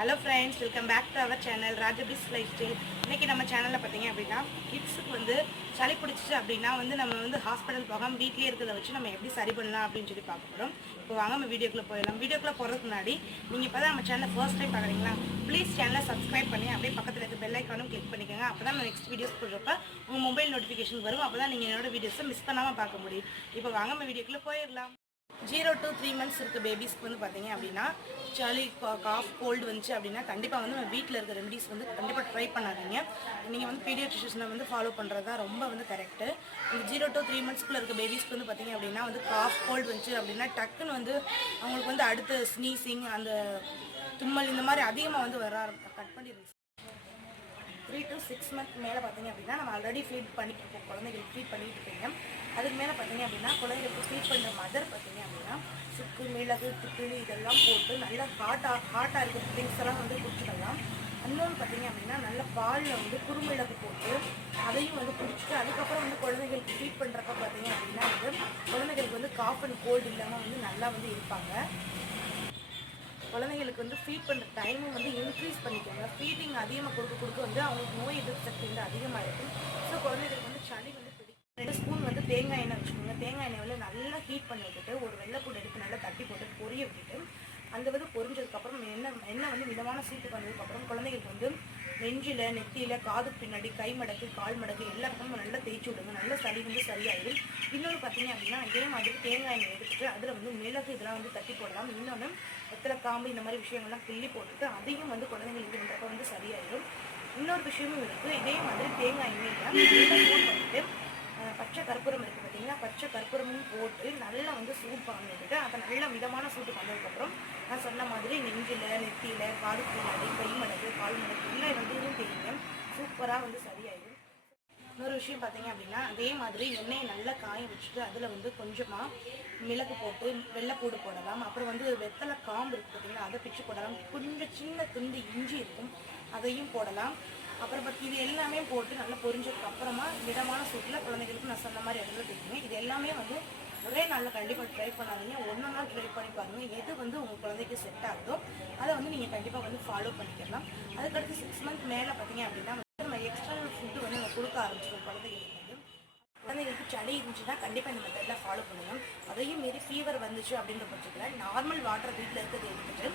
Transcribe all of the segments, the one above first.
Hello friends, welcome back to our channel Rajabi's life style. இன்றைக்கி நம்ம சேனலில் பார்த்தீங்க அப்படின்னா கிட்ஸுக்கு சளி பிடிச்சிச்சு அப்படின்னா நம்ம ஹாஸ்பிட்டல் போகாமல் வீட்லேயே இருக்கிறத வச்சு நம்ம எப்படி சரி பண்ணலாம் அப்படின்னு சொல்லி பார்க்க போகிறோம். இப்போ வாங்க நம்ம வீடியோக்குள்ளே போயிடலாம். வீடியோக்குள்ளே போகிறதுக்கு முன்னாடி நீங்கள் இப்போ தான் நம்ம சேனலை ஃபர்ஸ்ட் டைம் பார்க்குறீங்களா, ப்ளீஸ் சேனலை சப்ஸ்கிரைப் பண்ணி அப்படியே பக்கத்தில் இருக்க பெல் ஐக்கானும் கிளிக் பண்ணிக்கோங்க. அப்போ தான் நெக்ஸ்ட் வீடியோஸ் போடுறப்ப உங்கள் மொபைல் நோட்டிஃபிகேஷன் வரும். அப்போ தான் நீங்கள் என்னோட வீடியோஸை மிஸ் பண்ணாமல் பார்க்க முடியும். இப்போ வாங்க நம்ம வீடியோக்குள்ளே போயிடலாம். 0 to 3 months இருக்க பேபிஸ்க்கு பார்த்தீங்க அப்படின்னா சளி காஃப் கோல்டு வந்துச்சு அப்படின்னா கண்டிப்பாக நம்ம வீட்டில் இருக்க ரெமடிஸ் கண்டிப்பாக ட்ரை பண்ணாதீங்க. நீங்கள் பீடியாட்ரிஷியனை ஃபாலோ பண்ணுறது தான் ரொம்ப கரெக்டு. இந்த 0 to 3 monthsக்குள்ளே இருக்க பேபிஸ்க்கு பார்த்தீங்க அப்படின்னா காஃப் கோல்டு வந்துச்சு அப்படின்னா டக்குன்னு அவங்களுக்கு அடுத்து ஸ்னீசிங், அந்த தும்மல் இந்த மாதிரி அதிகமாக வர கட் பண்ணிடுங்க. 3 to 6 months மேலே பார்த்தீங்க அப்படின்னா நம்ம ஆல்ரெடி ஃபீட் பண்ணிட்டு குழந்தைகளுக்கு ஃபீட் பண்ணிட்டு இருக்கீங்க. அதுக்கு மேலே பார்த்தீங்க அப்படின்னா குழந்தைகளுக்கு ஃபீட் பண்ணுற மதர் பார்த்தீங்க அப்படின்னா சுக்கு, மிளகு, திப்பிலி இதெல்லாம் போட்டு நல்லா ஹாட்டாக இருக்கிற திங்ஸ் எல்லாம் குடிச்சிடலாம். இன்னொன்று பார்த்தீங்க அப்படின்னா நல்ல பாலில் குறுமிளகு போட்டு அதையும் குடிச்சிட்டு அதுக்கப்புறம் குழந்தைகளுக்கு ஃபீட் பண்ணுறப்ப பார்த்தீங்க அப்படின்னா குழந்தைகளுக்கு காஃப் அண்ட் கோல்டு இல்லாமல் நல்லா இருப்பாங்க. குழந்தைங்களுக்கு ஃபீட் பண்ணுற டைமும் இன்க்ரீஸ் பண்ணிக்கோங்க. ஃபீடிங் அதிகமாக கொடுக்க அவங்களுக்கு நோய் எதிர்ப்பு சக்தி அதிகமாக இருக்கும். ஸோ குழந்தைகளுக்கு சளி பிடிக்கும். 2 ஸ்பூன் தேங்காய் எண்ணெய் வச்சுக்கோங்க. தேங்காய் எண்ணெய் நல்லா ஹீட் பண்ணி விட்டுட்டு ஒரு வெள்ளைப்பூடு எடுத்து நல்லா தட்டி போட்டு பொரிய விட்டுட்டு அந்த பொரிஞ்சதுக்கப்புறம் எண்ணெய் மிதமான சூட்டுக்கு வந்ததுக்கப்புறம் குழந்தைகளுக்கு நெஞ்சில், நெத்தியில், காது பின்னாடி, கை மடக்கு, கால் மடக்கு எல்லாருக்கும் நல்லா தேய்ச்சி விடுங்க. நல்ல சளி சரியாயிடும். இன்னொன்று பார்த்தீங்க அப்படின்னா இதே மாதிரி தேங்காய் எண்ணெய் எடுத்துட்டு அதில் மிளகு இதெல்லாம் தட்டி போடலாம். இன்னொன்று வெத்தலை, காம்பு இந்த மாதிரி விஷயங்கள்லாம் கிள்ளி போட்டுட்டு அதையும் குழந்தைங்களுக்கு சரியாயிடும். இன்னொரு விஷயமும் இருக்குது. இதே மாதிரி தேங்காய் எண்ணெயில் பண்ணிட்டு பச்சை கற்பூரம் இருக்குது பார்த்தீங்கன்னா, பச்சை கற்பூரமும் போட்டு நல்லா சூடு பண்ணிவிட்டு அதை நல்லா மிதமான சூட்டு பண்ணதுக்கப்புறம் நான் சொன்ன மாதிரி நெஞ்சில், நெத்தியில், காது பின்னாடி, கை மடக்கு, கால் மடக்கு எல்லாம் இதுவும் தெரியுங்க. சூப்பராக சரியாயிடும். இன்னொரு விஷயம் பார்த்தீங்க அப்படின்னா அதே மாதிரி எண்ணெயை நல்லா காய வச்சுட்டு அதில் கொஞ்சமாக மிளகு போட்டு வெள்ளைப்பூடு போடலாம். அப்புறம் வெத்தலை காம்பு இருக்குது பார்த்தீங்கன்னா அதை பிச்சு போடலாம். கொஞ்சம் சின்ன துண்டு இஞ்சி இருக்கும் அதையும் போடலாம். அப்புறம் இது எல்லாமே போட்டு நல்லா பொரிஞ்சதுக்கு அப்புறமா மிதமான சூட்டில் குழந்தைகளுக்கு நான் சொன்ன மாதிரி இடத்துல தெரியுங்க. இது எல்லாமே ஒரே நாளில் கண்டிப்பாக ட்ரை பண்ணாதீங்க. 1 நாள் ட்ரை பண்ணி பாருங்கள். எது உங்கள் குழந்தைக்கு செட் ஆகுதோ அதை நீங்கள் கண்டிப்பாக ஃபாலோ பண்ணிக்கலாம். அதுக்கடுத்து 6 months மேலே பார்த்தீங்க அப்படின்னா நம்ம எக்ஸ்டர்னல் ஃபுட்டு நம்ம கொடுக்க ஆரம்பிச்சிடும். குழந்தைங்களுக்கு சளி இருந்துச்சுன்னா கண்டிப்பாக இந்த மெத்தடில் ஃபாலோ பண்ணுவோம். அதையும் மீறி ஃபீவர் வந்துச்சு அப்படின்ற பட்சத்தில் நார்மல் வாட்டர் வீட்டில் இருக்கிறது எடுத்துட்டு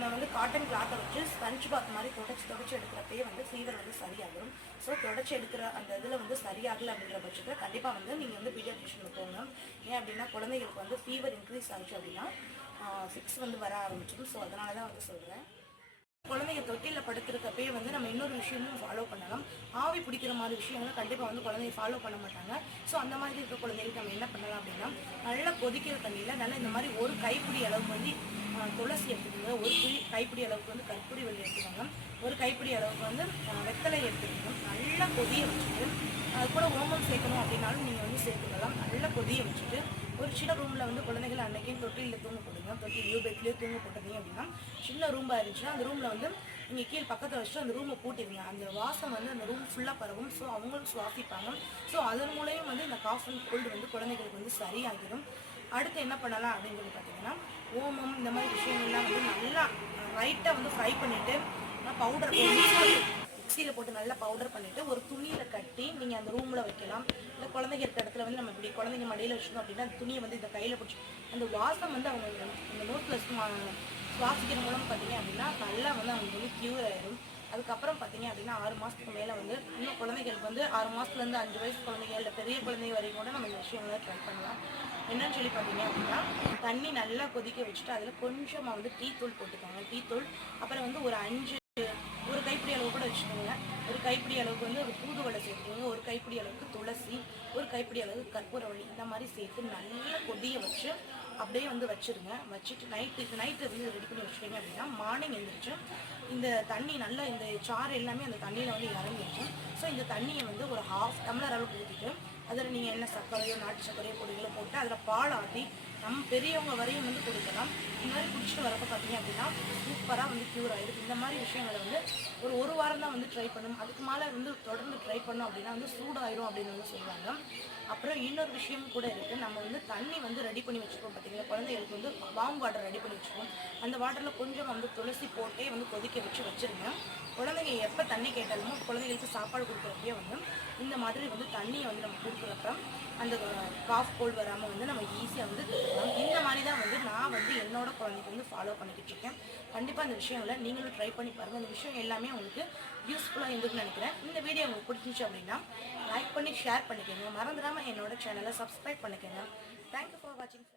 நம்ம காட்டன் கிளாத்தை வச்சு ஸ்பஞ்ச் பாத் மாதிரி தொடச்சி எடுக்கிறப்பே ஃபீவர் சரியாகும். ஸோ தொடச்சி எடுக்கிற அந்த இதில் சரியாகலை அப்படின்ற பட்சத்தில் கண்டிப்பாக நீங்கள் பீடியாட்ரிஷியனுக்கு போங்க. ஏன் அப்படின்னா குழந்தைங்களுக்கு ஃபீவர் இன்க்ரீஸ் ஆச்சு அப்படின்னா ஃபிக்ஸ் வர ஆரம்பிச்சிடும். ஸோ அதனால தான் சொல்கிறேன். குழந்தைங்க தொட்டியில் படுத்துருக்கப்பே நம்ம இன்னொரு விஷயமும் ஃபாலோ பண்ணலாம். ஆவி பிடிக்கிற மாதிரி விஷயங்களும் கண்டிப்பாக குழந்தைங்க ஃபாலோ பண்ண மாட்டாங்க. ஸோ அந்த மாதிரி இருக்க குழந்தைங்களுக்கு நம்ம என்ன பண்ணலாம் அப்படின்னா நல்லா கொதிக்கிற தண்ணியில் நல்லா இந்த மாதிரி ஒரு கைப்பிடி அளவுக்கு துளசி எடுத்துக்கோங்க. ஒரு கைப்பிடி அளவுக்கு கற்பூரி வலி எடுத்துக்கோங்க. ஒரு கைப்பிடி அளவுக்கு வெத்தலை எடுத்துக்கணும். நல்லா கொதிய வச்சுட்டு அது கூட ஓமம் சேர்க்கணும் அப்படின்னாலும் நீங்கள் சேர்த்துக்கலாம். நல்லா கொதிய வச்சுட்டு ஒரு சின்ன ரூமில் குழந்தைகள் அன்றைக்கும் தொட்டிலில் தூங்க போடுங்க. தொட்டிலையோ பெட்லேயோ தூங்க போட்டீங்க அப்படின்னா சின்ன ரூமாக இருந்துச்சுன்னா அந்த ரூமில் நீங்கள் கீழே பக்கத்தில் வச்சுட்டு அந்த ரூமை பூட்டிடுங்க. அந்த வாசம் அந்த ரூம் ஃபுல்லாக பரவும். ஸோ அவங்களும் சுவாசிப்பாங்க. ஸோ அதன் மூலயம் இந்த காஃப் அண்ட் கோல்டு குழந்தைகளுக்கு சரியாகிடும். அடுத்து என்ன பண்ணலாம் அப்படின்னு பார்த்தீங்கன்னா ஓமம் இந்த மாதிரி விஷயங்கள்லாம் நல்லா லைட்டாக ஃப்ரை பண்ணிவிட்டு பவுடர் மிக்சியில் போட்டு நல்லா பவுடர் பண்ணிவிட்டு ஒரு துணியில் கட்டி நீங்கள் அந்த ரூமில் வைக்கலாம். இல்லை குழந்தைங்க இருக்க இடத்துல நம்ம இப்படி குழந்தைங்க மடியில் வச்சுக்கணும் அப்படின்னா அந்த துணியை இந்த கையில் பிடிச்சி அந்த வாசம் அவங்க இந்த நோட்டில் சுவாசிக்கிற மூலம் பார்த்தீங்க அப்படின்னா நல்லா அவங்களுக்கு க்யூர் ஆயிடும். அதுக்கப்புறம் பார்த்தீங்க அப்படின்னா 6 மாதத்துக்கு மேலே இன்னும் குழந்தைகளுக்கு 6 மாதத்துலேருந்து 5 வயசு குழந்தைங்க இல்லை பெரிய குழந்தைங்க வரைக்கும் கூட நம்ம இந்த விஷயங்களை ட்ரை பண்ணலாம். என்னன்னு சொல்லி பார்த்தீங்க அப்படின்னா தண்ணி நல்லா கொதிக்க வச்சுட்டு அதில் கொஞ்சமாக டீ தூள் போட்டுக்கோங்க. டீ தூள் அப்புறம் ஒரு கைப்பிடி அளவு கூட வச்சுக்கோங்க. ஒரு கைப்பிடி அளவுக்கு ஒரு தூதுவளை சேர்த்துக்கோங்க. ஒரு கைப்பிடி அளவுக்கு துளசி, ஒரு கைப்பிடி அளவுக்கு கற்பூரவள்ளி இந்த மாதிரி சேர்த்து நல்லா கொதிய வச்சு அப்படியே வச்சுருங்க. வச்சுட்டு நைட்டு ரெடி பண்ணி வச்சுட்டீங்க அப்படின்னா மார்னிங் எழுந்திரிச்சு இந்த தண்ணி நல்லா இந்த சாறு எல்லாமே அந்த தண்ணியில் இறங்கிடுச்சு. ஸோ இந்த தண்ணியை ஒரு 1/2 டம்ளர் அளவுக்கு ஊற்றிட்டு அதில் நீங்கள் என்ன சர்க்கரையோ நாட்டு சர்க்கரையோ பொடிகளோ போட்டு அதில் பால் ஆட்டி நம்ம பெரியவங்க வரையும் வந்து கொடுக்கலாம். இந்த மாதிரி குடிச்சிட்டு வரப்போ பார்த்தீங்க அப்படின்னா சூப்பராக வந்து க்யூர் ஆகிடும். இந்த மாதிரி விஷயங்களை வந்து ஒரு வாரம் தான் வந்து ட்ரை பண்ணணும். அதுக்கு மேலே வந்து தொடர்ந்து ட்ரை பண்ணோம் அப்படின்னா வந்து சூடாயிரும் அப்படின்னு வந்து சொல்லுவாங்க. அப்புறம் இன்னொரு விஷயமும் கூட இருக்குது. நம்ம வந்து தண்ணி வந்து ரெடி பண்ணி வச்சுருக்கோம் பார்த்தீங்களா, குழந்தைகளுக்கு வந்து வார்ம் வாட்டர் ரெடி பண்ணி வச்சுருக்கோம். அந்த வாட்டரில் கொஞ்சம் வந்து துளசி போட்டே வந்து கொதிக்க வச்சுருங்க. குழந்தைங்க எப்போ தண்ணி கேட்டாலுமோ குழந்தைங்களுக்கு சாப்பாடு கொடுக்குறப்பே வந்து இந்த மாதிரி வந்து தண்ணியை வந்து நம்ம கொடுக்குறப்ப அந்த காஃப் கோல்டு வராமல் வந்து நம்ம ஈஸியாக வந்து தடுக்கலாம். இந்த மாதிரி தான் வந்து நான் வந்து என்னோட குழந்தைக்கு வந்து ஃபாலோ பண்ணிக்கிட்டு இருக்கேன். கண்டிப்பாக அந்த விஷயங்களை நீங்களும் ட்ரை பண்ணி பாருங்கள். அந்த விஷயம் எல்லாமே உங்களுக்கு யூஸ்ஃபுல்லாக இருந்துக்குன்னு நினைக்கிறேன். இந்த வீடியோ உங்களுக்கு பிடிச்சிச்சு அப்படின்னா லைக் பண்ணி ஷேர் பண்ணிக்கோங்க. மறந்துடாமல் என்னோட சேனலை சப்ஸ்கிரைப் பண்ணிக்கோங்க. தேங்க்யூ ஃபார் வாட்சிங்.